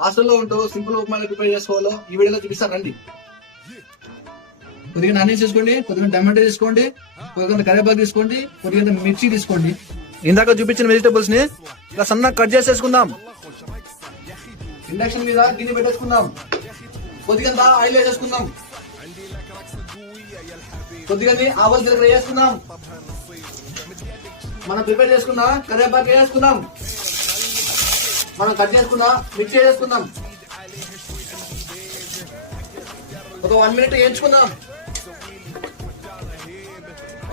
హాస్టల్లో ఉంటూ simple upma prepare చేసుకోవాలో ఈ వీడియోలో చూపిస్తాను రండి. కొద్దిగా ఆనియన్స్ తీసుకోండి, కొద్దిగా టమాటో తీసుకోండి, కొద్దిగా కరివేపాకు తీసుకోండి, కొద్దిగా మిర్చి తీసుకోండి. ఇందాక చూపించిన వెజిటేబుల్స్ ని ఇలా సన్నగా కట్ చేసేసుకుందాం. ఇండక్షన్ మీద గిన్నె పెట్టేసుకుందాం. కొద్దిగా ఆయిల్ వేసేసుకుందాం. కొద్దిగా ఆవాలు జీలకర్ర వేసుకుందాం. మనం ప్రిపేర్ చేసుకున్న కరివేపాకు వేసుకుందాం. మనం కట్ చేసుకున్న మిర్చి వేసుకుందాం. ఒక 1 మినిట్ వేయించుకుందాం.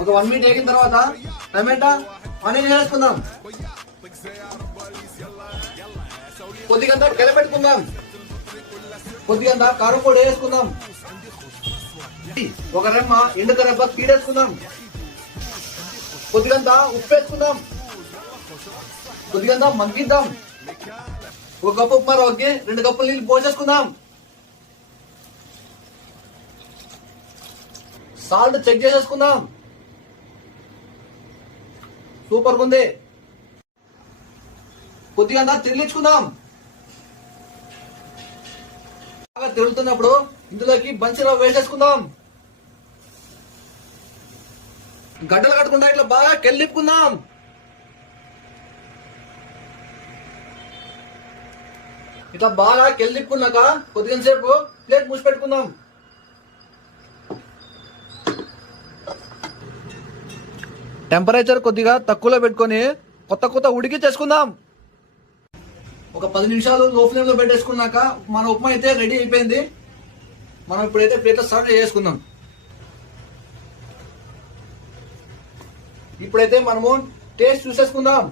ఒక 1 మినిట్ వేగిన తర్వాత టమాటా ఆనియన్ వేసుకుందాం. కొద్దిగా కలిపెట్టుకుందాం. కొద్దిగా కారం పొడి వేసుకుందాం. ఒక రెమ్మ ఎండు కరివేపాకు తీడేసుకుందాం. కొద్దిగంత ఉప్పు వేసుకుందాం. కొద్దిగంత మగ్గిద్దాం. ఒక కప్పు ఉప్మా రవ్వకి 2 కప్పులు నీళ్ళు పోసేసుకుందాం. సాల్ట్ చెక్ చేసేసుకుందాం. సూపర్ ఉంది. కొద్దిగా తిరిగించుకుందాం. బాగా తిరుగుతున్నప్పుడు ఇందులోకి బంచి రవ్వ వేసేసుకుందాం. గడ్డలు కట్టకుండా ఇట్లా బాగా కెళ్ళిప్పుకుందాం. ఇట్లా బాగా కెళ్ళిప్పుకున్నాక కొద్దిగా సేపు ప్లేట్ మూసి పెట్టుకుందాం. టెంపరేచర్ కొద్దిగా తక్కువలో పెట్టుకొని కొత్త ఉడికి చేసుకుందాం. ఒక 10 నిమిషాలు లో ఫ్లేమ్ లో పెట్టేసుకున్నాక మన ఉప్మా అయితే రెడీ అయిపోయింది. మనం ఇప్పుడైతే ప్లేట్ సర్వ్ చేసుకుందాం. ఇప్పుడైతే మనము టేస్ట్ చూసేసుకుందాం.